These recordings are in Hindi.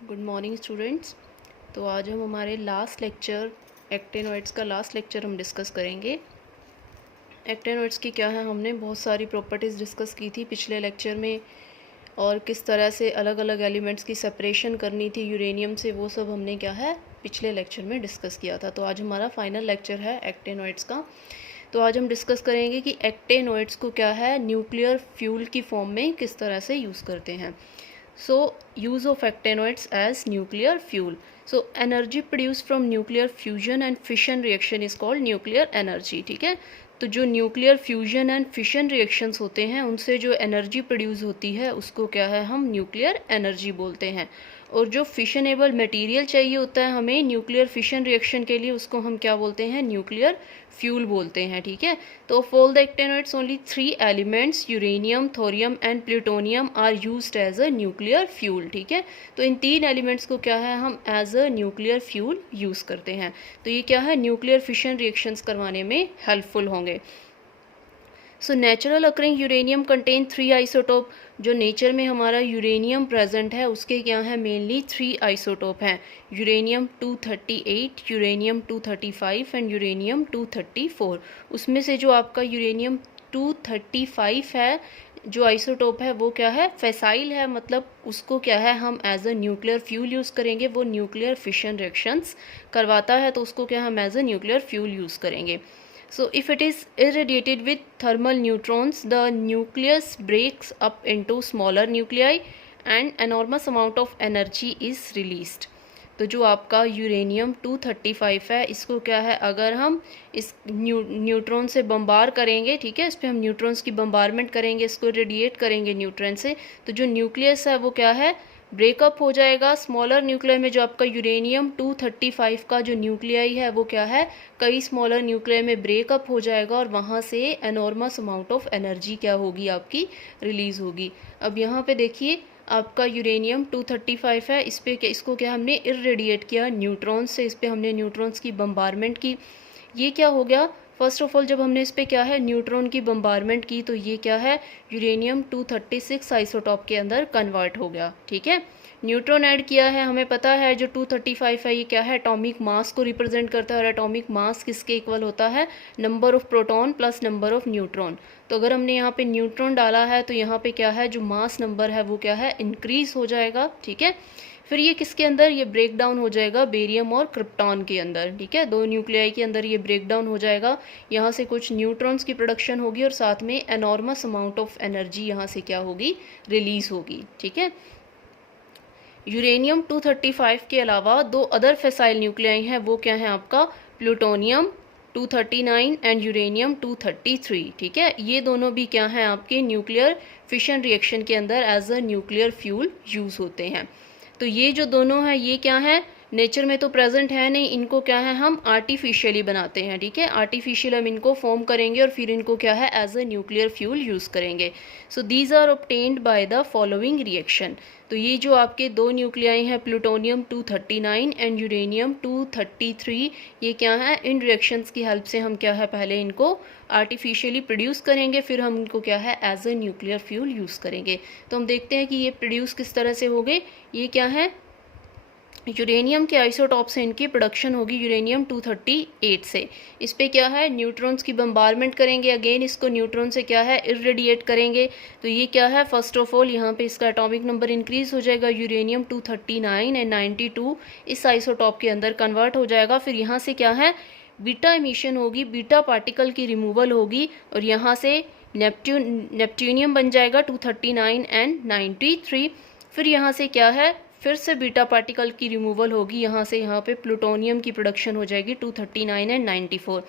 Good morning students. तो आज हम हमारे लास्ट लेक्चर एक्टेनॉइड्स का लास्ट लेक्चर हम डिस्कस करेंगे। एक्टेनॉइड्स की क्या है, हमने बहुत सारी प्रॉपर्टीज़ डिस्कस की थी पिछले लेक्चर में, और किस तरह से अलग अलग एलिमेंट्स की सेपरेशन करनी थी यूरेनियम से, वो सब हमने क्या है पिछले लेक्चर में डिस्कस किया था। तो आज हमारा फाइनल लेक्चर है एक्टेनॉइड्स का। तो आज हम डिस्कस करेंगे कि एक्टेनॉइड्स को क्या है न्यूक्लियर फ्यूल की फॉर्म में किस तरह से यूज़ करते हैं। So use of actinoids as nuclear fuel. So energy produced from nuclear fusion and fission reaction is called nuclear energy. ठीक है, तो जो nuclear fusion and fission reactions होते हैं उनसे जो एनर्जी प्रोड्यूस होती है उसको क्या है हम न्यूक्लियर एनर्जी बोलते हैं। और जो फिशनेबल मटेरियल चाहिए होता है हमें न्यूक्लियर फिशन रिएक्शन के लिए, उसको हम क्या बोलते हैं न्यूक्लियर फ्यूल बोलते हैं। ठीक है, तो of all the actinoids only 3 elements uranium, thorium and plutonium are used as a nuclear fuel. ठीक है, तो इन 3 एलिमेंट्स को क्या है हम as a nuclear fuel use करते हैं। तो ये क्या है न्यूक्लियर फिशन रिएक्शंस करवाने में हेल्पफुल होंगे। So natural occurring uranium contain 3 isotope. जो नेचर में हमारा यूरेनियम प्रेजेंट है उसके क्या है मेनली 3 आइसोटोप हैं, यूरेनियम 238, यूरेनियम 235 एंड यूरेनियम 234। उसमें से जो आपका यूरेनियम 235 है जो आइसोटोप है वो क्या है फैसाइल है, मतलब उसको क्या है हम as a nuclear fuel use करेंगे। वो न्यूक्लियर फिशन रिएक्शंस करवाता है तो उसको क्या हम as a nuclear fuel use करेंगे। So if it is irradiated with thermal neutrons, the nucleus breaks up into smaller nuclei and enormous amount of energy is released. तो जो आपका यूरेनियम 235 है इसको क्या है अगर हम इस न्यूट्रॉन से बम्बार करेंगे, ठीक है, इस पर हम न्यूट्रॉन्स की बम्बारमेंट करेंगे, इसको रेडिएट करेंगे न्यूट्रॉन से, तो जो न्यूक्लियस है वो क्या है ब्रेकअप हो जाएगा। स्मॉलर न्यूक्लियर में जो आपका यूरेनियम 235 का जो न्यूक्लियाई है वो क्या है कई स्मॉलर न्यूक्लियर में ब्रेकअप हो जाएगा और वहाँ से एनॉर्मस अमाउंट ऑफ एनर्जी क्या होगी आपकी रिलीज़ होगी। अब यहाँ पे देखिए आपका यूरेनियम 235 है, इस पे क्या इसको क्या हमने इररेडिएट किया न्यूट्रॉन्स से, इस पे हमने न्यूट्रॉन्स की बम्बारमेंट की। ये क्या हो गया फर्स्ट ऑफ ऑल जब हमने इस पे क्या है न्यूट्रॉन की बम्बारमेंट की तो ये क्या है यूरेनियम 236 आइसोटॉप के अंदर कन्वर्ट हो गया। ठीक है, न्यूट्रॉन ऐड किया है, हमें पता है जो 235 है ये क्या है एटॉमिक मास को रिप्रेजेंट करता है, और एटॉमिक मास किसके इक्वल होता है number of proton plus number of neutron. तो अगर हमने यहाँ पे न्यूट्रॉन डाला है तो यहाँ पे क्या है जो मास नंबर है वो क्या है इंक्रीज हो जाएगा। ठीक है, फिर ये किसके अंदर ये ब्रेक डाउन हो जाएगा बेरियम और क्रिप्टॉन के अंदर। ठीक है, 2 न्यूक्लियाई के अंदर ये ब्रेक डाउन हो जाएगा, यहाँ से कुछ न्यूट्रॉन्स की प्रोडक्शन होगी और साथ में एनॉर्मस अमाउंट ऑफ एनर्जी यहाँ से क्या होगी रिलीज होगी। ठीक है, यूरेनियम 235 के अलावा 2 अदर फैसाइल न्यूक्लियाई हैं, वो क्या है आपका प्लूटोनियम 239 एंड यूरेनियम 233। ठीक है, ये दोनों भी क्या हैं आपके न्यूक्लियर फिशन रिएक्शन के अंदर as a nuclear fuel use होते हैं। तो ये जो दोनों हैं ये क्या है नेचर में तो प्रेजेंट है नहीं, इनको क्या है हम आर्टिफिशियली बनाते हैं। ठीक है, आर्टिफिशियल हम इनको फॉर्म करेंगे और फिर इनको क्या है as a nuclear fuel use करेंगे। So these are obtained by the following reaction. तो ये जो आपके 2 न्यूक्लियाई हैं प्लूटोनियम 239 एंड यूरेनियम 233, ये क्या है इन रिएक्शंस की हेल्प से हम क्या है पहले इनको आर्टिफिशियली प्रोड्यूस करेंगे, फिर हम इनको क्या है as a nuclear fuel use करेंगे। तो हम देखते हैं कि ये प्रोड्यूस किस तरह से होंगे। ये क्या है यूरेनियम के आइसोटॉप से इनकी प्रोडक्शन होगी यूरेनियम 238 से। इस पे क्या है न्यूट्रॉन्स की बम्बारमेंट करेंगे, अगेन इसको न्यूट्रॉन से क्या है इररेडिएट करेंगे। तो ये क्या है फर्स्ट ऑफ ऑल यहाँ पे इसका एटॉमिक नंबर इंक्रीज हो जाएगा, यूरेनियम 239 एंड 92 इस आइसोटॉप के अंदर कन्वर्ट हो जाएगा। फिर यहाँ से क्या है बीटा एमिशन होगी, बीटा पार्टिकल की रिमूवल होगी और यहाँ से नेपट्यूनियम बन जाएगा 239 एंड 93। फिर यहाँ से क्या है फिर से बीटा पार्टिकल की रिमूवल होगी, यहाँ से यहाँ पे प्लूटोनियम की प्रोडक्शन हो जाएगी 239 एंड 94।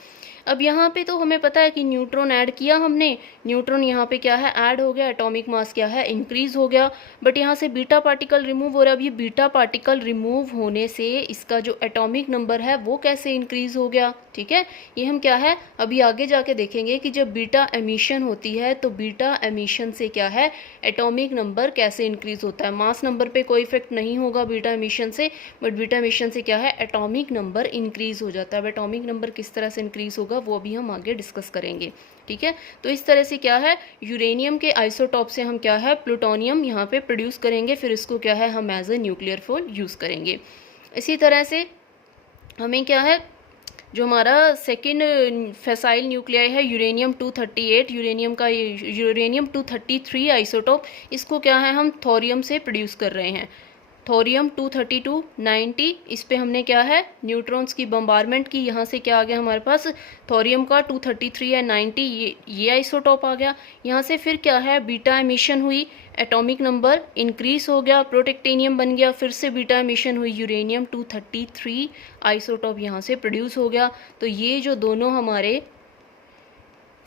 अब यहाँ पे तो हमें पता है कि न्यूट्रॉन ऐड किया हमने, न्यूट्रॉन यहाँ पे क्या है ऐड हो गया, एटॉमिक मास क्या है इंक्रीज हो गया, बट यहाँ से बीटा पार्टिकल रिमूव हो रहा है। अब ये बीटा पार्टिकल रिमूव होने से इसका जो एटॉमिक नंबर है वो कैसे इंक्रीज हो गया। ठीक है, ये हम क्या है अभी आगे जाके देखेंगे कि जब बीटा एमिशन होती है तो बीटा एमिशन से क्या है एटॉमिक नंबर कैसे इंक्रीज होता है। मास नंबर पे कोई इफेक्ट नहीं होगा बीटा एमिशन से, बट बीटा एमिशन से क्या है एटॉमिक नंबर इंक्रीज हो जाता है। अब एटॉमिक नंबर किस तरह से इंक्रीज होगा होगा वो भी हम आगे डिस्कस करेंगे, ठीक है। तो इस तरह से क्या है, यूरेनियम के आइसोटॉप से हम क्या है प्लूटोनियम यहाँ पे प्रोड्यूस करेंगे, फिर इसको क्या है हम as a nuclear fuel use करेंगे। इसी तरह से हमें क्या है, जो हमारा सेकेंड फैसाइल न्यूक्लियाई है यूरेनियम 238, यूरेनियम का यूरेनियम 233 आइसोटोप, इसको क्या है हम थोरियम से प्रोड्यूस कर रहे हैं। थोरियम 232 90, इस पे हमने क्या है न्यूट्रॉन्स की बम्बारमेंट की, यहाँ से क्या आ गया हमारे पास थोरियम का 233 है 90, ये आइसोटॉप आ गया। यहाँ से फिर क्या है बीटा एमिशन हुई, एटॉमिक नंबर इंक्रीज हो गया, प्रोटेक्टेनियम बन गया, फिर से बीटा एमिशन हुई, यूरेनियम 233 आइसोटॉप यहाँ से प्रोड्यूस हो गया। तो ये जो दोनों हमारे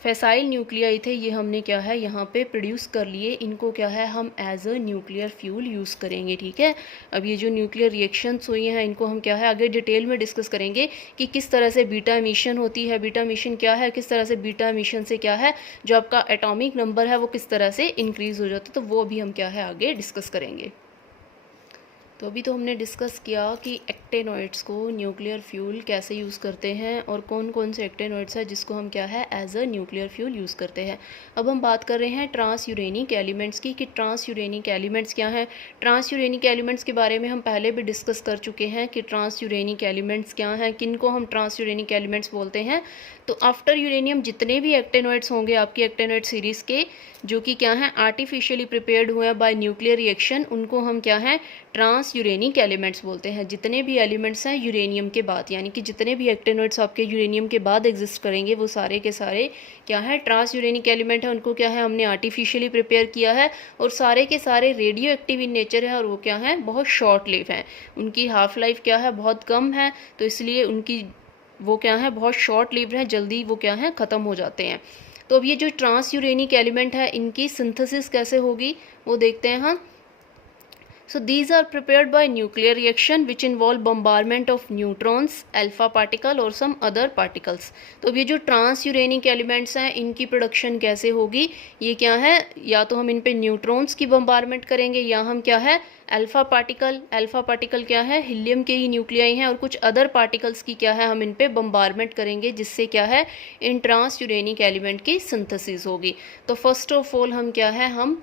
फैसाइल न्यूक्लियाई थे ये हमने क्या है यहाँ पे प्रोड्यूस कर लिए, इनको क्या है हम as a nuclear fuel use करेंगे, ठीक है। अब ये जो न्यूक्लियर रिएक्शंस हुई हैं इनको हम क्या है आगे डिटेल में डिस्कस करेंगे कि किस तरह से बीटा एमिशन होती है, बीटा एमिशन क्या है, किस तरह से बीटा एमिशन से क्या है जो आपका एटॉमिक नंबर है वो किस तरह से इंक्रीज़ हो जाता है, तो वो भी हम क्या है आगे डिस्कस करेंगे। तो अभी तो हमने डिस्कस किया कि एक्टेनॉइड्स को न्यूक्लियर फ्यूल कैसे यूज़ करते हैं और कौन कौन से एक्टेनॉइड्स है जिसको हम क्या है as a nuclear fuel use करते हैं। अब हम बात कर रहे हैं ट्रांस यूरेनिक एलिमेंट्स की कि ट्रांस यूरेनिक एलिमेंट्स क्या हैं। ट्रांस यूरेनिक एलिमेंट्स के बारे में हम पहले भी डिस्कस कर चुके हैं कि ट्रांस यूरेनिक एलिमेंट्स क्या हैं, किन को हम ट्रांस यूरेनिक एलिमेंट्स बोलते हैं। तो आफ्टर यूरेनियम जितने भी एक्टेनॉइड्स होंगे आपकी एक्टेनॉइड सीरीज़ के जो कि क्या हैं आर्टिफिशियली प्रिपेयर्ड हुए बाय न्यूक्लियर रिएक्शन, उनको हम क्या है ट्रांस यूरेनिक एलिमेंट्स बोलते हैं। जितने भी एलिमेंट्स हैं यूरेनियम के बाद, यानी कि जितने भी एक्टेनॉइड्स आपके यूरेनियम के बाद एग्जिस्ट करेंगे वो सारे के सारे क्या है ट्रांस यूरेनिक एलिमेंट है। उनको क्या है हमने आर्टिफिशियली प्रिपेयर किया है और सारे के सारे रेडियो एक्टिव इन नेचर है और वो क्या है बहुत शॉर्ट लिव हैं, उनकी हाफ लाइफ क्या है बहुत कम है, तो इसलिए उनकी वो क्या है बहुत शॉर्ट लिव्ड है, जल्दी वो क्या है ख़त्म हो जाते हैं। तो अब ये जो ट्रांस यूरेनिक एलिमेंट है इनकी सिंथेसिस कैसे होगी वो देखते हैं हम। So these are prepared by nuclear reaction which involve bombardment of neutrons, alpha particle और some other particles। तो अब ये जो ट्रांस यूरेनिक एलिमेंट्स हैं इनकी प्रोडक्शन कैसे होगी, ये क्या है या तो हम इन पे न्यूट्रॉन्स की बम्बारमेंट करेंगे या हम क्या है अल्फा पार्टिकल क्या है हीलियम के ही न्यूक्लियाई हैं और कुछ अदर पार्टिकल्स की क्या है हम इन पे बम्बारमेंट करेंगे जिससे क्या है इन ट्रांस यूरेनिक एलिमेंट की सिंथेसिस होगी। तो फर्स्ट ऑफ ऑल हम क्या है हम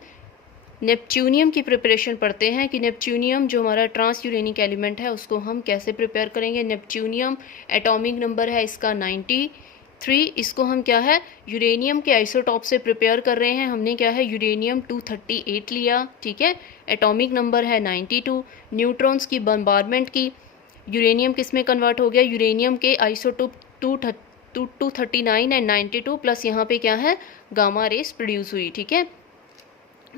नेपच्यूनियम की प्रिपरेशन पढ़ते हैं कि नेपच्यूनियम जो हमारा ट्रांस यूरेनिक एलिमेंट है उसको हम कैसे प्रिपेयर करेंगे। नेपच्यूनियम एटॉमिक नंबर है इसका 93, इसको हम क्या है यूरेनियम के आइसोटॉप से प्रिपेयर कर रहे हैं। हमने क्या है यूरेनियम 238 लिया, ठीक है, एटॉमिक नंबर है 92, न्यूट्रॉन्स की बम्बारमेंट की, यूरेनियम किस में कन्वर्ट हो गया यूरेनियम के आइसोटॉप 239 एंड 92 प्लस यहाँ पे क्या है गामा रेस प्रोड्यूस हुई, ठीक है।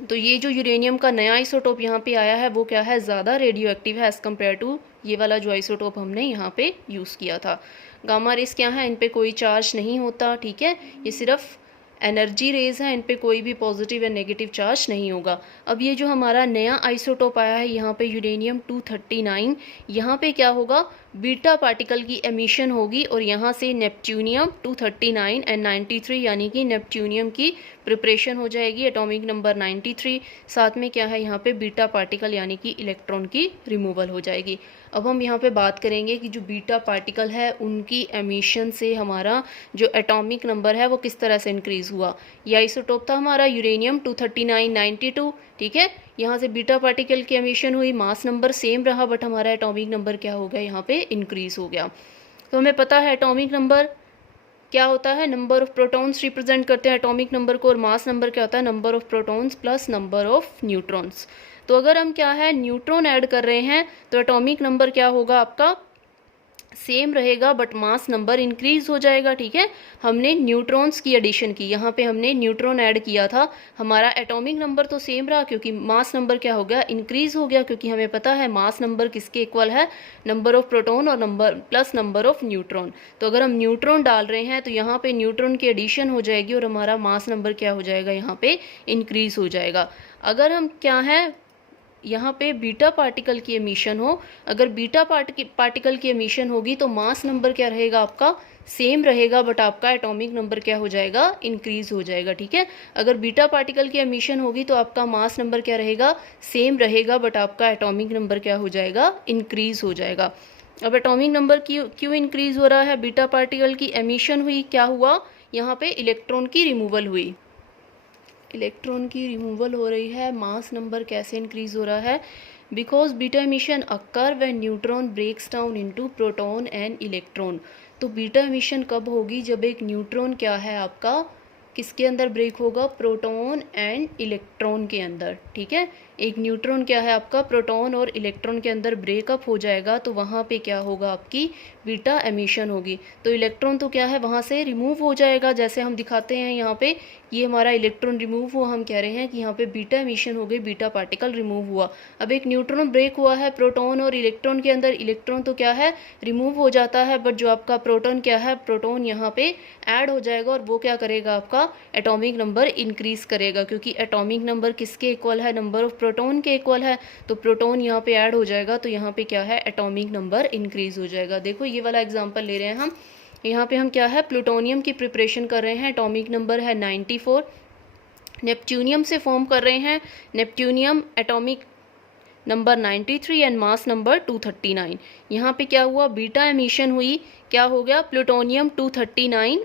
तो ये जो यूरेनियम का नया आइसोटोप यहाँ पे आया है वो क्या है ज़्यादा रेडियो एक्टिव है एज़ कम्पेयर टू ये वाला जो आइसोटोप हमने यहाँ पे यूज़ किया था। गामा रेस क्या है इन पे कोई चार्ज नहीं होता, ठीक है, ये सिर्फ एनर्जी रेज है, इन पे कोई भी पॉजिटिव या नेगेटिव चार्ज नहीं होगा। अब ये जो हमारा नया आइसोटोप आया है यहाँ पे यूरेनियम 239, यहाँ पे क्या होगा बीटा पार्टिकल की एमिशन होगी और यहाँ से नेपच्यूनियम 239 एंड 93 यानी कि नेपच्यूनियम की प्रिपरेशन हो जाएगी एटॉमिक नंबर 93, साथ में क्या है यहाँ पे बीटा पार्टिकल यानी कि इलेक्ट्रॉन की रिमूवल हो जाएगी। अब हम यहाँ पे बात करेंगे कि जो बीटा पार्टिकल है उनकी एमिशन से हमारा जो एटॉमिक नंबर है वो किस तरह से इंक्रीज़ हुआ। ये आइसोटोप था हमारा यूरेनियम 239 92, ठीक है, यहाँ से बीटा पार्टिकल की एमिशन हुई, मास नंबर सेम रहा बट हमारा एटॉमिक नंबर क्या हो गया यहाँ पे इंक्रीज़ हो गया। तो हमें पता है एटॉमिक नंबर क्या होता है, नंबर ऑफ प्रोटॉन्स रिप्रेजेंट करते हैं एटॉमिक नंबर को और मास नंबर क्या होता है number of protons plus number of neutrons. तो अगर हम क्या है न्यूट्रॉन ऐड कर रहे हैं तो एटॉमिक नंबर क्या होगा आपका सेम रहेगा बट मास नंबर इंक्रीज हो जाएगा, ठीक है। हमने न्यूट्रॉन्स की एडिशन की, यहाँ पे हमने न्यूट्रॉन ऐड किया था, हमारा एटॉमिक नंबर तो सेम रहा क्योंकि मास नंबर क्या हो गया इंक्रीज हो गया, क्योंकि हमें पता है मास नंबर किसके इक्वल है नंबर ऑफ प्रोटॉन और number plus number of neutron. तो अगर हम न्यूट्रॉन डाल रहे हैं तो यहाँ पे न्यूट्रॉन की एडिशन हो जाएगी और हमारा मास नंबर क्या हो जाएगा यहाँ पे इंक्रीज हो जाएगा। अगर हम क्या है यहाँ पे बीटा पार्टिकल की एमिशन हो, अगर बीटा पार्टिकल की एमिशन होगी तो मास नंबर क्या रहेगा आपका सेम रहेगा बट आपका एटॉमिक नंबर क्या हो जाएगा इंक्रीज हो जाएगा, ठीक है। अगर बीटा पार्टिकल की एमिशन होगी तो आपका मास नंबर क्या रहेगा सेम रहेगा बट आपका एटॉमिक नंबर क्या हो जाएगा इंक्रीज हो जाएगा। अब एटॉमिक नंबर क्यों इंक्रीज हो रहा है? बीटा पार्टिकल की एमिशन हुई, क्या हुआ यहाँ पे? इलेक्ट्रॉन की रिमूवल हुई, इलेक्ट्रॉन की रिमूवल हो रही है। मास नंबर कैसे इंक्रीज हो रहा है? Because beta emission occur when neutron breaks down into proton and electron. तो बीटा एमिशन कब होगी? जब एक न्यूट्रॉन क्या है आपका, किसके अंदर ब्रेक होगा? प्रोटॉन एंड इलेक्ट्रॉन के अंदर, ठीक है। एक न्यूट्रॉन क्या है आपका, प्रोटॉन और इलेक्ट्रॉन के अंदर ब्रेकअप हो जाएगा, तो वहाँ पे क्या होगा? आपकी बीटा एमिशन होगी। तो इलेक्ट्रॉन तो क्या है, वहाँ से रिमूव हो जाएगा, जैसे हम दिखाते हैं यहाँ पे, ये हमारा इलेक्ट्रॉन रिमूव हुआ, हम कह रहे हैं कि यहाँ पे बीटा एमिशन हो गई, बीटा पार्टिकल रिमूव हुआ। अब एक न्यूट्रॉन ब्रेक हुआ है प्रोटॉन और इलेक्ट्रॉन के अंदर, इलेक्ट्रॉन तो क्या है, रिमूव हो जाता है, बट जो आपका प्रोटॉन क्या है, प्रोटॉन यहाँ पे ऐड हो जाएगा, और वो क्या करेगा? आपका एटॉमिक नंबर इंक्रीज करेगा, क्योंकि एटॉमिक नंबर किसके इक्वल है? नंबर ऑफ प्रोटॉन के इक्वल है। तो प्रोटॉन यहाँ पे ऐड हो जाएगा, तो यहाँ पे क्या है, एटॉमिक नंबर इंक्रीज हो जाएगा। देखो ये वाला एग्जांपल ले रहे हैं हम, यहाँ पे हम क्या है, प्लूटोनियम की प्रिपरेशन कर रहे हैं, एटॉमिक नंबर है 94। नेपट्यूनियम से फॉर्म कर रहे हैं, neptunium atomic number 93 and mass number 239। यहाँ पे क्या हुआ? बीटा एमिशन हुई, क्या हो गया? Plutonium 239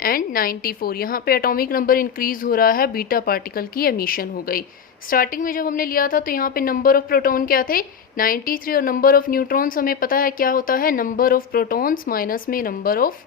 and 94। यहाँ पे एटॉमिक नंबर इंक्रीज हो रहा है, बीटा पार्टिकल की एमिशन हो गई। स्टार्टिंग में जब हमने लिया था तो यहाँ पे नंबर ऑफ प्रोटॉन क्या थे? 93, और नंबर ऑफ न्यूट्रॉन्स हमें पता है क्या होता है? नंबर ऑफ प्रोटॉन्स माइनस में number of,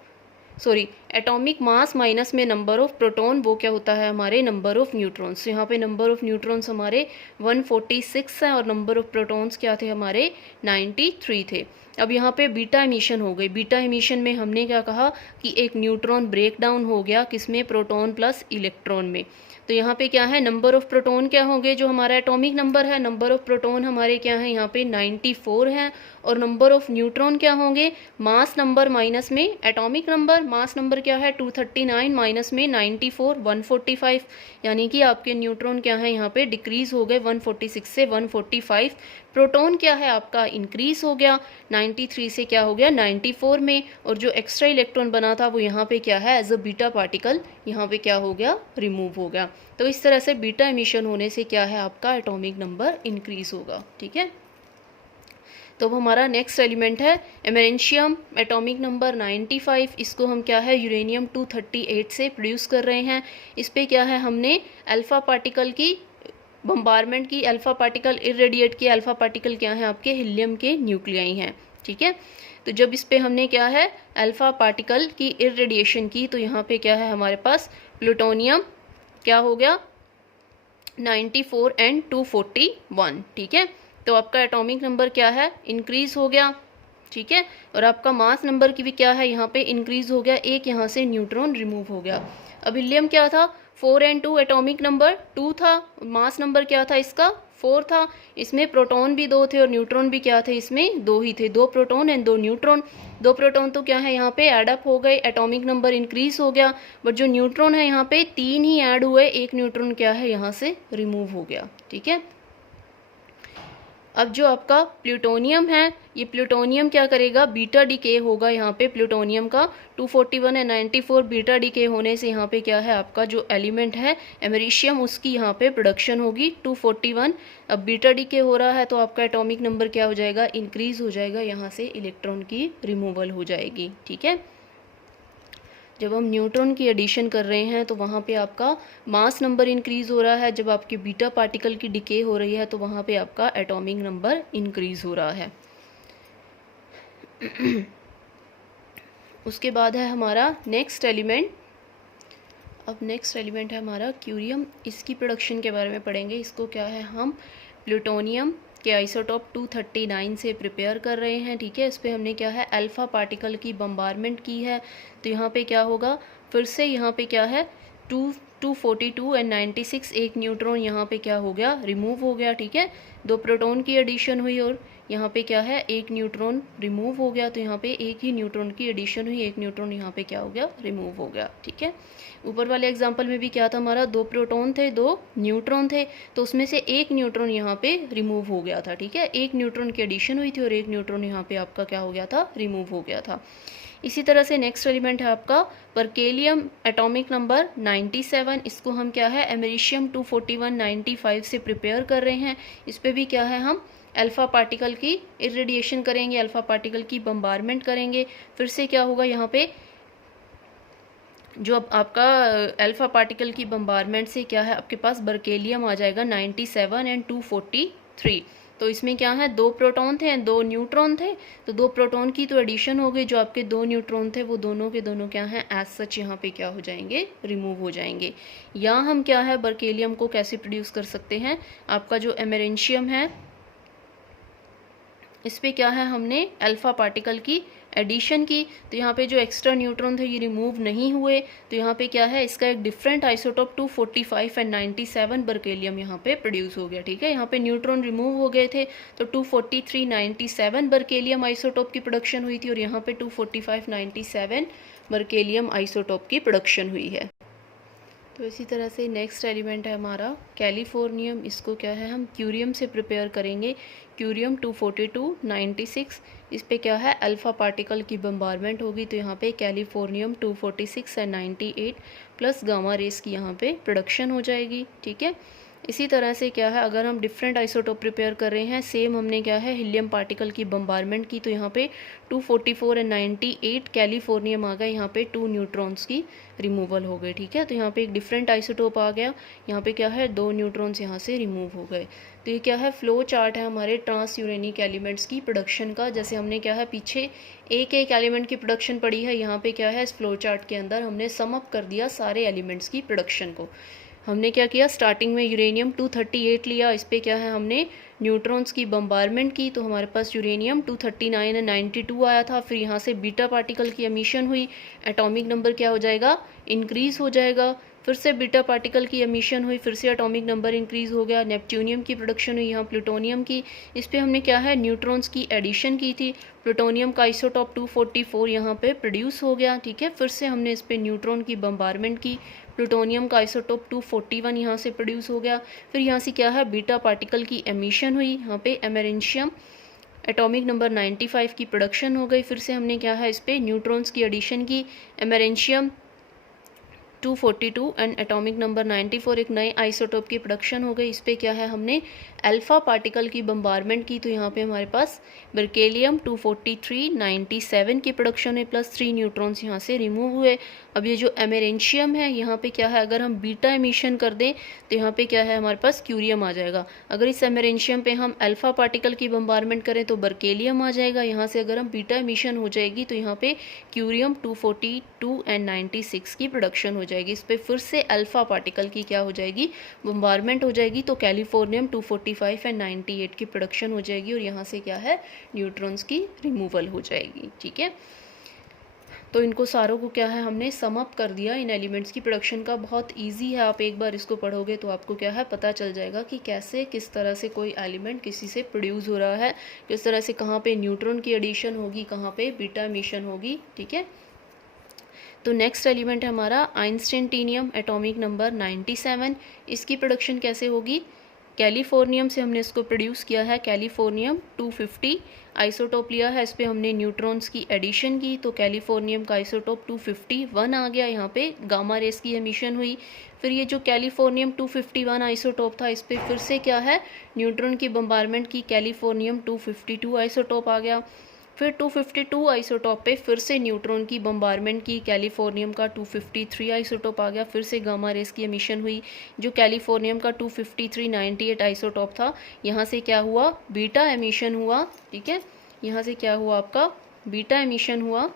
sorry, atomic mass minus में नंबर ऑफ प्रोटॉन, वो क्या होता है? हमारे नंबर ऑफ न्यूट्रॉन्स। तो यहाँ पे नंबर ऑफ न्यूट्रॉन्स हमारे 146 हैं, और नंबर ऑफ प्रोटॉन्स क्या थे? हमारे 93 थे। अब यहाँ पे बीटा एमिशन हो गई। बीटा एमिशन में हमने क्या कहा कि एक न्यूट्रॉन ब्रेक डाउन हो गया, किसमें? प्रोटॉन प्लस इलेक्ट्रॉन में। तो यहाँ पे क्या है, नंबर ऑफ प्रोटॉन क्या होंगे? जो हमारा एटॉमिक नंबर है, नंबर ऑफ प्रोटॉन हमारे क्या है यहाँ पे 94 हैं, और नंबर ऑफ न्यूट्रॉन क्या होंगे? मास नंबर माइनस में एटॉमिक नंबर, मास नंबर क्या है 239 माइनस में 94 145, यानी कि आपके न्यूट्रॉन क्या है यहाँ पे डिक्रीज हो गए 146 से 145। प्रोटॉन क्या है आपका इंक्रीज हो गया 93 से क्या हो गया 94 में, और जो एक्स्ट्रा इलेक्ट्रॉन बना था वो यहाँ पे क्या है एज अ बीटा पार्टिकल यहाँ पे क्या हो गया रिमूव हो गया। तो इस तरह से बीटा एमिशन होने से क्या है आपका एटॉमिक नंबर इंक्रीज होगा। ठीक है, तो अब हमारा नेक्स्ट एलिमेंट है एमेरेंशियम, एटॉमिक नंबर 95। इसको हम क्या है यूरेनियम 238 से प्रोड्यूस कर रहे हैं। इस पे क्या है हमने अल्फ़ा पार्टिकल की बम्बारमेंट की, अल्फ़ा पार्टिकल इरेडिएट किया। अल्फ़ा पार्टिकल क्या है आपके हीलियम के न्यूक्लियाई हैं। ठीक है, तो जब इस पे हमने क्या है अल्फ़ा पार्टिकल की इरेडिएशन की तो यहाँ पे क्या है हमारे पास प्लूटोनियम क्या हो गया 94 एंड 241। ठीक है, तो आपका एटॉमिक नंबर क्या है इंक्रीज हो गया। ठीक है, और आपका मास नंबर की भी क्या है यहाँ पे इंक्रीज हो गया, एक यहाँ से न्यूट्रॉन रिमूव हो गया। अब हीलियम क्या था 4 एंड 2, एटॉमिक नंबर 2 था, मास नंबर क्या था इसका 4 था। इसमें प्रोटॉन भी 2 थे और न्यूट्रॉन भी क्या थे इसमें 2 ही थे, 2 प्रोटॉन एंड 2 न्यूट्रॉन। 2 प्रोटॉन तो क्या है यहाँ पे एडअप हो गए, एटॉमिक नंबर इंक्रीज हो गया, बट जो न्यूट्रॉन है यहाँ पे 3 ही ऐड हुए, एक न्यूट्रॉन क्या है यहाँ से रिमूव हो गया। ठीक है, अब जो आपका प्लूटोनियम है ये प्लूटोनियम क्या करेगा बीटा डीके होगा यहाँ पे प्लूटोनियम का 241 है 94 बीटा डीके होने से यहाँ पे क्या है आपका जो एलिमेंट है एमेरिशियम उसकी यहाँ पे प्रोडक्शन होगी 241। अब बीटा डीके हो रहा है तो आपका एटॉमिक नंबर क्या हो जाएगा इंक्रीज हो जाएगा, यहाँ से इलेक्ट्रॉन की रिमूवल हो जाएगी। ठीक है, जब हम न्यूट्रॉन की एडिशन कर रहे हैं तो वहाँ पे आपका मास नंबर इंक्रीज हो रहा है, जब आपकी बीटा पार्टिकल की डिके हो रही है तो वहाँ पे आपका एटॉमिक नंबर इंक्रीज हो रहा है। उसके बाद है हमारा नेक्स्ट एलिमेंट, अब नेक्स्ट एलिमेंट है हमारा क्यूरियम। इसकी प्रोडक्शन के बारे में पढ़ेंगे। इसको क्या है हम प्लूटोनियम के आइसोटॉप 239 से प्रिपेयर कर रहे हैं। ठीक है, इस पर हमने क्या है अल्फ़ा पार्टिकल की बम्बारमेंट की है, तो यहाँ पे क्या होगा फिर से यहाँ पे क्या है 242 एंड 96, एक न्यूट्रॉन यहाँ पे क्या हो गया रिमूव हो गया। ठीक है, 2 प्रोटॉन की एडिशन हुई और यहाँ पे क्या है एक न्यूट्रॉन रिमूव हो गया, तो यहाँ पे एक ही न्यूट्रॉन की एडिशन हुई, एक न्यूट्रॉन यहाँ पे क्या हो गया रिमूव हो गया। ठीक है, ऊपर वाले एग्जांपल में भी क्या था हमारा 2 प्रोटॉन थे 2 न्यूट्रॉन थे, तो उसमें से एक न्यूट्रॉन यहाँ पे रिमूव हो गया था। ठीक है, एक न्यूट्रॉन की एडिशन हुई थी और एक न्यूट्रॉन यहाँ पे आपका क्या हो गया था रिमूव हो गया था। इसी तरह से नेक्स्ट एलिमेंट है आपका परकेलियम, एटॉमिक नंबर 97। इसको हम क्या है एमेरिशियम 241 95 से प्रिपेयर कर रहे हैं। इस पर भी क्या है हम अल्फ़ा पार्टिकल की इरेडिएशन करेंगे, अल्फ़ा पार्टिकल की बम्बारमेंट करेंगे, फिर से क्या होगा यहाँ पे जो अब आपका अल्फ़ा पार्टिकल की बम्बारमेंट से क्या है आपके पास बर्केलियम आ जाएगा 97 एंड 243। तो इसमें क्या है, 2 प्रोटॉन थे, 2 न्यूट्रॉन थे, तो 2 प्रोटॉन की तो एडिशन हो गई, जो आपके 2 न्यूट्रॉन थे वो दोनों के दोनों क्या हैं एज सच यहाँ पे क्या हो जाएंगे, रिमूव हो जाएंगे। या हम क्या है बर्केलियम को कैसे प्रोड्यूस कर सकते हैं, आपका जो एमेरेंशियम है इस पर क्या है हमने अल्फ़ा पार्टिकल की एडिशन की, तो यहाँ पे जो एक्स्ट्रा न्यूट्रॉन थे ये रिमूव नहीं हुए, तो यहाँ पे क्या है इसका एक डिफरेंट आइसोटोप 245 एंड 97 बर्केलियम यहाँ पे प्रोड्यूस हो गया। ठीक है, यहाँ पे न्यूट्रॉन रिमूव हो गए थे तो 243 97 बर्केलियम आइसोटोप की प्रोडक्शन हुई थी, और यहाँ पे 245 97 बर्केलियम आइसोटोप की प्रोडक्शन हुई है। तो इसी तरह से नेक्स्ट एलिमेंट है हमारा कैलिफोर्नियम, इसको क्या है हम क्यूरियम से प्रिपेयर करेंगे। क्यूरियम 242 96, इस पे क्या है अल्फ़ा पार्टिकल की बम्बारमेंट होगी, तो यहाँ पे californium 246 and 98 plus gamma rays की यहाँ पे प्रोडक्शन हो जाएगी। ठीक है, इसी तरह से क्या है अगर हम डिफरेंट आइसोटोप प्रिपेयर कर रहे हैं, सेम हमने क्या है हीलियम पार्टिकल की बम्बारमेंट की, तो यहाँ पे 244 एंड 98 कैलिफोर्नियम आ गए, यहाँ पे 2 न्यूट्रॉन्स की रिमूवल हो गए। ठीक है, तो यहाँ पे एक डिफरेंट आइसोटोप आ गया, यहाँ पे क्या है 2 न्यूट्रॉन्स यहाँ से रिमूव हो गए। तो ये क्या है फ्लो चार्ट है हमारे ट्रांस यूरेनिक एलिमेंट्स की प्रोडक्शन का। जैसे हमने क्या है पीछे एक एक एलिमेंट की प्रोडक्शन पड़ी है, यहाँ पे क्या है इस फ्लो चार्ट के अंदर हमने सम अप कर दिया सारे एलिमेंट्स की प्रोडक्शन को। हमने क्या किया, स्टार्टिंग में यूरेनियम 238 लिया, इस पर क्या है हमने न्यूट्रॉन्स की बम्बारमेंट की, तो हमारे पास यूरेनियम 239 एंड 92 आया था। फिर यहाँ से बीटा पार्टिकल की एमिशन हुई, एटॉमिक नंबर क्या हो जाएगा, इंक्रीज़ हो जाएगा। फिर से बीटा पार्टिकल की एमिशन हुई, फिर से एटॉमिक नंबर इंक्रीज़ हो गया। नेपट्यूनियम की प्रोडक्शन हुई, यहाँ प्लूटोनियम की, इस पर हमने क्या है न्यूट्रॉन्स की एडिशन की थी। प्लूटोनियम का आइसोटॉप 244 यहाँ पे प्रोड्यूस हो गया। ठीक है, फिर से हमने इस पर न्यूट्रॉन की बम्बारमेंट की, प्लूटोनियम का आइसोटोप 241 यहाँ से प्रोड्यूस हो गया। फिर यहाँ से क्या है बीटा पार्टिकल की एमिशन हुई, यहाँ पे एमेरेंशियम एटॉमिक नंबर 95 की प्रोडक्शन हो गई। फिर से हमने क्या है इस पर न्यूट्रॉन्स की एडिशन की, एमेरेंशियम 242 एंड एटॉमिक नंबर 94 एक नए आइसोटोप की प्रोडक्शन हो गई। इस पर क्या है हमने अल्फ़ा पार्टिकल की बम्बारमेंट की, तो यहाँ पे हमारे पास बर्केलियम 243 97 की प्रोडक्शन है, प्लस 3 न्यूट्रॉन्स यहाँ से रिमूव हुए। अब ये जो एमेरेंशियम है यहाँ पे क्या है अगर हम बीटा एमिशन कर दें तो यहाँ पे क्या है हमारे पास क्यूरियम आ जाएगा। अगर इस एमेरेंशियम पे हम अल्फ़ा पार्टिकल की बम्बारमेंट करें तो बर्केलियम आ जाएगा। यहाँ से अगर हम बीटा एमिशन हो जाएगी तो यहाँ पे क्यूरियम 242 एंड 96 की प्रोडक्शन हो जाएगी। इस पर फिर से अल्फ़ा पार्टिकल की क्या हो जाएगी, बम्बारमेंट हो जाएगी, तो कैलिफोर्नियम 245 एंड 98 की प्रोडक्शन हो जाएगी, और यहाँ से क्या है न्यूट्रॉन्स की रिमूवल हो जाएगी। ठीक है, तो इनको सारों को क्या है हमने सम अप कर दिया। इन एलिमेंट्स की प्रोडक्शन का बहुत इजी है, आप एक बार इसको पढ़ोगे तो आपको क्या है पता चल जाएगा कि कैसे किस तरह से कोई एलिमेंट किसी से प्रोड्यूस हो रहा है, किस तरह से कहाँ पे न्यूट्रॉन की एडिशन होगी, कहाँ पे बीटा एमिशन होगी। ठीक है, तो नेक्स्ट एलिमेंट है हमारा आइंस्टाइनियम एटॉमिक नंबर 97। इसकी प्रोडक्शन कैसे होगी, कैलिफोर्नियम से हमने इसको प्रोड्यूस किया है, कैलिफोर्नियम 250 आइसोटोप लिया है, इस पर हमने न्यूट्रॉन्स की एडिशन की, तो कैलिफोर्नियम का आइसोटोप 251 आ गया, यहाँ पे गामा रेस की एमिशन हुई। फिर ये जो कैलिफोर्नियम 251 आइसोटोप था इस पर फिर से क्या है न्यूट्रॉन की बम्बारमेंट की, कैलिफोर्नियम 252 आइसोटोप आ गया। फिर 252 आइसोटोप पे फिर से न्यूट्रॉन की बम्बारमेंट की, कैलिफोर्नियम का 253 आइसोटोप आ गया, फिर से गामा रेस की एमिशन हुई। जो कैलिफोर्नियम का 253 98 आइसोटोप था यहाँ से क्या हुआ, बीटा एमिशन हुआ। ठीक है, यहाँ से क्या हुआ आपका बीटा एमिशन हुआ,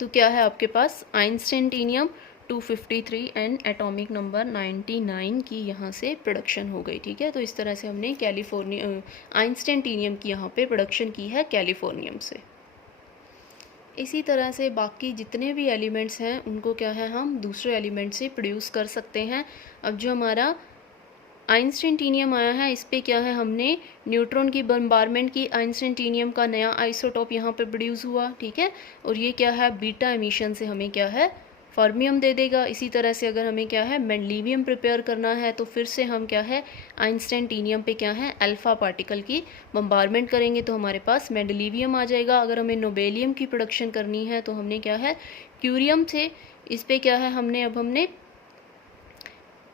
तो क्या है आपके पास आइंस्टाइनियम 253 एंड एटॉमिक नंबर 99 की यहाँ से प्रोडक्शन हो गई। ठीक है, तो इस तरह से हमने आइंस्टाइनियम की यहाँ पे प्रोडक्शन की है कैलिफोर्नियम से। इसी तरह से बाकी जितने भी एलिमेंट्स हैं उनको क्या है हम दूसरे एलिमेंट से प्रोड्यूस कर सकते हैं। अब जो हमारा आइंस्टाइनियम आया है इस पर क्या है हमने न्यूट्रॉन की बम्बारमेंट की, आइंस्टाइनियम का नया आइसोटोप यहाँ पे प्रोड्यूस हुआ। ठीक है, और ये क्या है बीटा एमिशन से हमें क्या है फर्मियम दे देगा। इसी तरह से अगर हमें क्या है मेंडलीवियम प्रिपेयर करना है तो फिर से हम क्या है आइंस्टाइनियम पे क्या है अल्फ़ा पार्टिकल की बम्बारमेंट करेंगे तो हमारे पास मेंडलीवियम आ जाएगा। अगर हमें नोबेलियम की प्रोडक्शन करनी है तो हमने क्या है क्यूरियम से, इस पर क्या है हमने अब हमने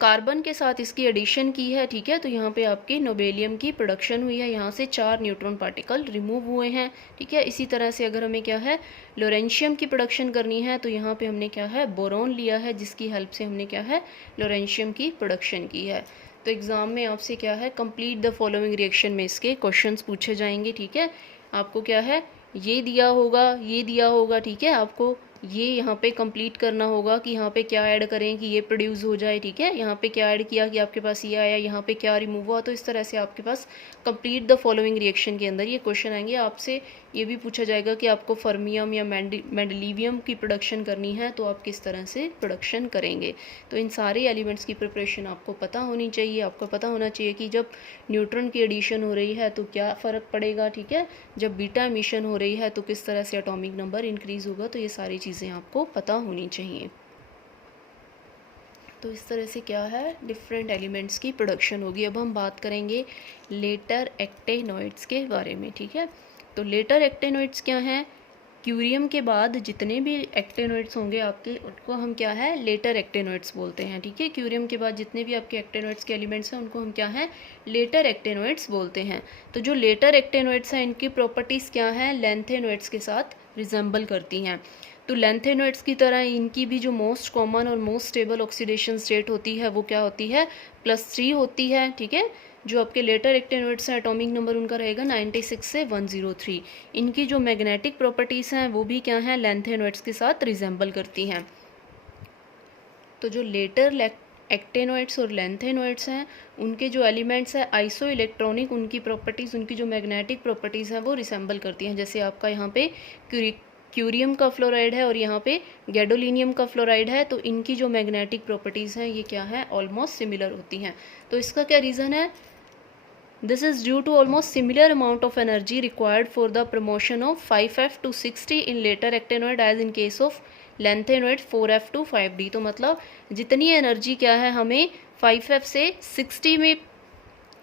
कार्बन के साथ इसकी एडिशन की है, ठीक है, तो यहाँ पे आपकी नोबेलियम की प्रोडक्शन हुई है, यहाँ से 4 न्यूट्रॉन पार्टिकल रिमूव हुए हैं, ठीक है। इसी तरह से अगर हमें क्या है लोरेंशियम की प्रोडक्शन करनी है तो यहाँ पे हमने क्या है बोरॉन लिया है, जिसकी हेल्प से हमने क्या है लोरेंशियम की प्रोडक्शन की है। तो एग्ज़ाम में आपसे क्या है कंप्लीट द फॉलोइंग रिएक्शन में इसके क्वेश्चंस पूछे जाएंगे, ठीक है। आपको क्या है ये दिया होगा, ठीक है, आपको ये यहाँ पे कंप्लीट करना होगा कि यहाँ पे क्या ऐड करें कि ये प्रोड्यूस हो जाए, ठीक है। यहाँ पे क्या ऐड किया कि आपके पास ये आया, यहाँ पे क्या रिमूव हुआ, तो इस तरह से आपके पास कंप्लीट द फॉलोइंग रिएक्शन के अंदर ये क्वेश्चन आएंगे। आपसे ये भी पूछा जाएगा कि आपको फर्मियम या मेंडलीवियम की प्रोडक्शन करनी है तो आप किस तरह से प्रोडक्शन करेंगे। तो इन सारे एलिमेंट्स की प्रिपरेशन आपको पता होनी चाहिए। आपको पता होना चाहिए कि जब न्यूट्रॉन की एडिशन हो रही है तो क्या फ़र्क पड़ेगा, ठीक है, जब बीटा एमिशन हो रही है तो किस तरह से एटॉमिक नंबर इंक्रीज़ होगा, तो ये सारी चीज़ें आपको पता होनी चाहिए। तो इस तरह से क्या है डिफरेंट एलिमेंट्स की प्रोडक्शन होगी। अब हम बात करेंगे लेटर एक्टेनॉइड्स के बारे में, ठीक है। तो लेटर एक्टेनॉइड्स क्या हैं, क्यूरियम के बाद जितने भी एक्टेनॉइड्स होंगे आपके उनको हम क्या है लेटर एक्टेनॉइड्स बोलते हैं, ठीक है। क्यूरियम के बाद जितने भी आपके एक्टेनॉइड्स के एलिमेंट्स हैं उनको हम क्या है लेटर एक्टेनॉइड्स बोलते हैं। तो जो लेटर एक्टेनॉइड्स हैं इनकी प्रॉपर्टीज़ क्या हैं, लेंथेनॉइड्स के साथ रिजेंबल करती हैं। तो लेंथेनॉइड्स की तरह इनकी भी जो मोस्ट कॉमन और मोस्ट स्टेबल ऑक्सीडेशन स्टेट होती है वो क्या होती है +3 होती है, ठीक है। जो आपके लेटर एक्टेनॉइड्स हैं एटॉमिक नंबर उनका रहेगा 96 से 103। इनकी जो मैग्नेटिक प्रॉपर्टीज़ हैं वो भी क्या हैं लेंथेनॉइड्स के साथ रिजेंबल करती हैं। तो जो लेटर एक्टेनॉइड्स और लेंथेनॉइड्स हैं उनके जो एलिमेंट्स हैं आइसो इलेक्ट्रॉनिक उनकी प्रॉपर्टीज़ उनकी जो मैग्नेटिक प्रॉपर्टीज़ हैं वो रिसेंबल करती हैं। जैसे आपका यहाँ पे क्यूरियम का फ्लोराइड है और यहाँ पे गैडोलिनियम का फ्लोराइड है, तो इनकी जो मैग्नेटिक प्रॉपर्टीज़ हैं ये क्या है ऑलमोस्ट सिमिलर होती हैं। तो इसका क्या रीज़न है, this is due to almost similar amount of energy required for the promotion of 5F to 60 in later actinoid as in case of lanthanoid 4F to 5D। तो मतलब जितनी एनर्जी क्या है हमें 5F से 60 में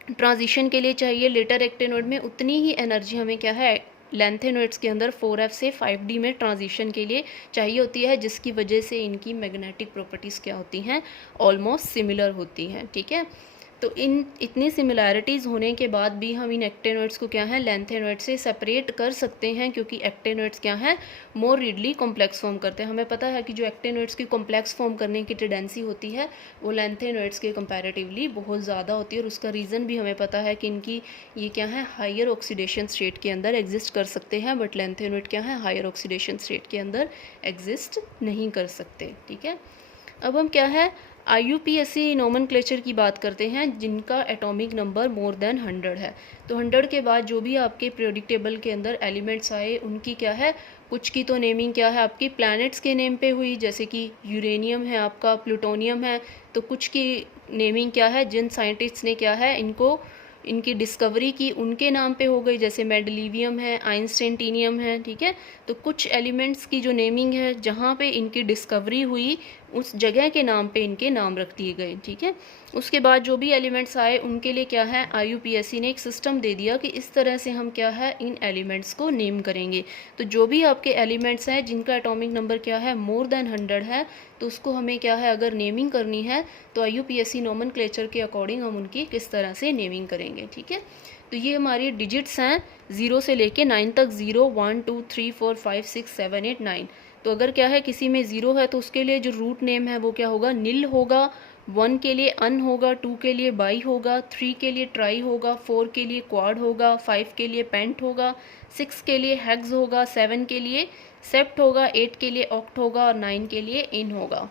ट्रांजिशन के लिए चाहिए लेटर एक्टेनॉइड में, उतनी ही एनर्जी हमें क्या है लेंथेनॉइड्स के अंदर 4F से 5D में ट्रांजिशन के लिए चाहिए होती है, जिसकी वजह से इनकी मैग्नेटिक प्रॉपर्टीज़ क्या होती हैं ऑलमोस्ट सिमिलर होती हैं, ठीक है। तो इन इतनी सिमिलैरिटीज़ होने के बाद भी हम इन एक्टेनॉइड्स को क्या है लेंथेनॉइड से सेपरेट कर सकते हैं, क्योंकि एक्टेनॉइड्स क्या है मोर रीडली कॉम्प्लेक्स फॉर्म करते हैं। हमें पता है कि जो एक्टेनॉइड्स की कॉम्प्लेक्स फॉर्म करने की टेंडेंसी होती है वो लेंथेनॉइड्स के कंपैरेटिवली बहुत ज़्यादा होती है, और उसका रीज़न भी हमें पता है कि इनकी ये क्या है हायर ऑक्सीडेशन स्टेट के अंदर एग्जिस्ट कर सकते हैं, बट लेंथेनॉइड क्या है हायर ऑक्सीडेशन स्टेट के अंदर एग्जिस्ट नहीं कर सकते, ठीक है। अब हम क्या है IUPAC नोमेनक्लेचर की बात करते हैं जिनका एटॉमिक नंबर मोर देन 100 है। तो 100 के बाद जो भी आपके पीरियोडिक टेबल के अंदर एलिमेंट्स आए उनकी क्या है कुछ की तो नेमिंग क्या है आपकी प्लैनेट्स के नेम पे हुई, जैसे कि यूरेनियम है आपका, प्लूटोनियम है, तो कुछ की नेमिंग क्या है जिन साइंटिस्ट्स ने क्या है इनकी डिस्कवरी की उनके नाम पे हो गई, जैसे मेंडलीवियम है, आइंस्टाइनियम है, ठीक है। तो कुछ एलिमेंट्स की जो नेमिंग है जहाँ पे इनकी डिस्कवरी हुई उस जगह के नाम पे इनके नाम रख दिए गए, ठीक है। उसके बाद जो भी एलिमेंट्स आए उनके लिए क्या है IUPAC ने एक सिस्टम दे दिया कि इस तरह से हम क्या है इन एलिमेंट्स को नेम करेंगे। तो जो भी आपके एलिमेंट्स हैं जिनका एटॉमिक नंबर क्या है मोर देन 100 है, तो उसको हमें क्या है अगर नेमिंग करनी है तो IUPAC नोमेनक्लेचर के अकॉर्डिंग हम उनकी किस तरह से नेमिंग करेंगे, ठीक है। तो ये हमारी डिजिट्स हैं 0 से लेके 9 तक, 0 1 2 3 4 5 6 7 8 9। तो अगर क्या है किसी में 0 है तो उसके लिए जो रूट नेम है वो क्या होगा निल होगा, 1 के लिए अन होगा, 2 के लिए बाई होगा, 3 के लिए ट्राई होगा, 4 के लिए क्वाड होगा, 5 के लिए पेंट होगा, 6 के लिए हेक्स होगा, 7 के लिए सेप्ट होगा, 8 के लिए ऑक्ट होगा और 9 के लिए इन होगा।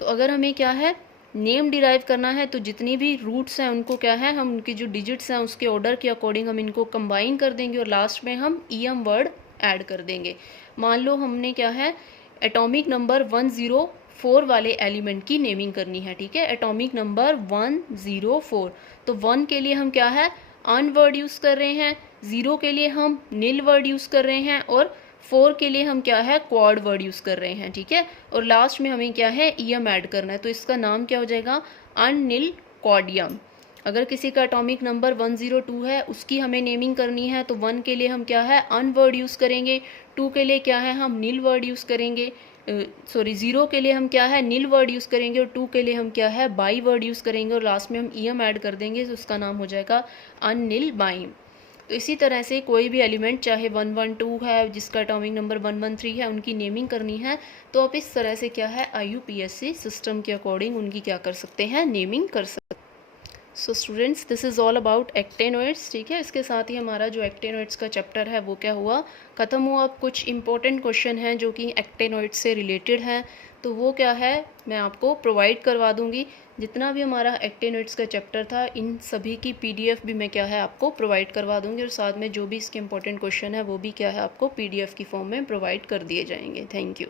तो अगर हमें क्या है नेम डिराइव करना है तो जितनी भी रूट्स हैं उनको क्या है हम उनकी जो डिजिट्स हैं उसके ऑर्डर के अकॉर्डिंग हम इनको कंबाइन कर देंगे और लास्ट में हम EM वर्ड ऐड कर देंगे। मान लो हमने क्या है एटॉमिक नंबर 104 वाले एलिमेंट की नेमिंग करनी है, ठीक है, एटॉमिक नंबर 104। तो 1 के लिए हम क्या है अन वर्ड यूज़ कर रहे हैं, 0 के लिए हम निल वर्ड यूज़ कर रहे हैं और 4 के लिए हम क्या है क्वाड वर्ड यूज़ कर रहे हैं, ठीक है। और लास्ट में हमें क्या है EM ऐड करना है, तो इसका नाम क्या हो जाएगा अननिल क्वाडियम। अगर किसी का एटॉमिक नंबर 102 है उसकी हमें नेमिंग करनी है तो 1 के लिए हम क्या है अन वर्ड यूज़ करेंगे, 2 के लिए क्या है हम निल वर्ड यूज़ करेंगे, सॉरी 0 के लिए हम क्या है नील वर्ड यूज़ करेंगे, और 2 के लिए हम क्या है बाई वर्ड यूज़ करेंगे, और लास्ट में हम ईएम ऐड कर देंगे तो उसका नाम हो जाएगा अनिल बाइम। तो इसी तरह से कोई भी एलिमेंट चाहे 112 है जिसका एटॉमिक नंबर 113 है, उनकी नेमिंग करनी है तो आप इस तरह से क्या है IUPAC सिस्टम के अकॉर्डिंग उनकी क्या कर सकते हैं, नेमिंग कर सकते हैं। So students, this is all about actinoids. ठीक है, इसके साथ ही हमारा जो एक्टेनॉइड्स का चैप्टर है वो क्या हुआ, ख़त्म हुआ। अब कुछ इंपॉर्टेंट क्वेश्चन हैं जो कि एक्टेनॉइड्स से रिलेटेड हैं, तो वो क्या है मैं आपको प्रोवाइड करवा दूंगी। जितना भी हमारा एक्टेनॉइड्स का चैप्टर था इन सभी की PDF भी मैं क्या है आपको प्रोवाइड करवा दूंगी, और साथ में जो भी इसके इंपॉर्टेंट क्वेश्चन है वो भी क्या है आपको PDF की फॉर्म में प्रोवाइड कर दिए जाएंगे। Thank you.